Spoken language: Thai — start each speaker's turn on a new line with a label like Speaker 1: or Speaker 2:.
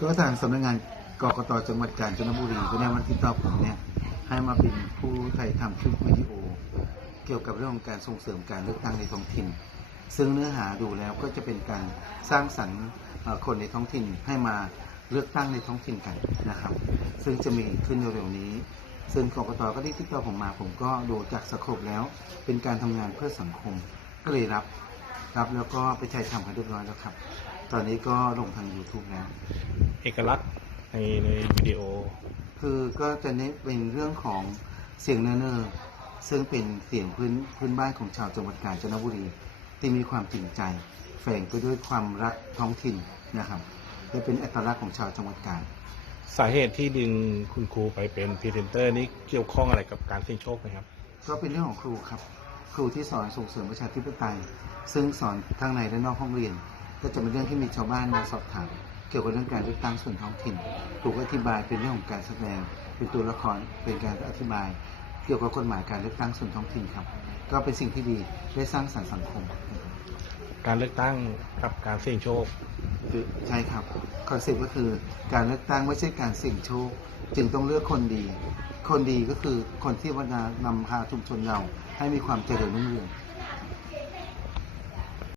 Speaker 1: ก็ทางสำนักงานกกตจังหวัดกาญจนบุรีก็ได้มาติดต่อผมเนี่ยให้มาเป็นผู้ไทยทำคลิปวิดีโอ เกี่ยวกับเรื่องของการส่งเสริมการเลือกตั้งในท้องถิ่น ซึ่งเนื้อหาดูแล้วก็จะเป็นการสร้างสรรค์คนในท้องถิ่นให้มาเลือกตั้งในท้องถิ่นกันนะครับ ซึ่งจะมีขึ้นเร็วๆนี้ ซึ่งกกตก็ได้ติดต่อผมมา ผมก็ดูจากสโคปแล้ว เป็นการทำงานเพื่อสังคมก็เลยรับ รับแล้วก็ไปใช้ทำกันเรียบร้อยแล้วครับ ตอนนี้ก็ลงทาง YouTube แล้ว
Speaker 2: เอกลักษณ์ในในวิดีโอ
Speaker 1: คือก็จะเน้นเป็นเรื่องของเสียงเนอร์ๆซึ่งเป็นเสียงพื้นพื้นบ้านของชาวจังหวัดกาญจนบุรี ที่มีความจริงใจ แฝงไปด้วยความรักท้องถิ่นนะครับและเป็นอัตลักษณ์ของชาวจังหวัดกาญ
Speaker 2: สาเหตุที่ดึงคุณครูไปเป็นพรีเซนเตอร์นี่เกี่ยวข้องอะไรกับการเสี่ยงโชคไหมครับ
Speaker 1: ก็เป็นเรื่องของครูครับ ครูที่สอนส่งเสริมประชาธิปไตย ซึ่งสอนทั้งในและนอกห้องเรียน ก็จะเป็นเรื่องที่มีชาวบ้านมาสอบถามเกี่ยวกับเรื่องการเลือกตั้งส่วนท้องถิ่นครูก็อธิบายเป็นเรื่องของการแสดงเป็นตัวละครเป็นการอธิบาย เกี่ยวกับกฎหมายการเลือกตั้งส่วนท้องถิ่นครับ ก็เป็นสิ่งที่ดีได้สร้างสรรค์สังคม
Speaker 2: การเลือกตั้งกับการเสี่ยงโชค
Speaker 1: คือใช่ครับคอนเซ็ปต์ก็คือการเลือกตั้งไม่ใช่การเสี่ยงโชค จึงต้องเลือกคนดี คนดีก็คือคนที่วันนานำพาชุมชนเราให้มีความเจริญรุ่งเรือง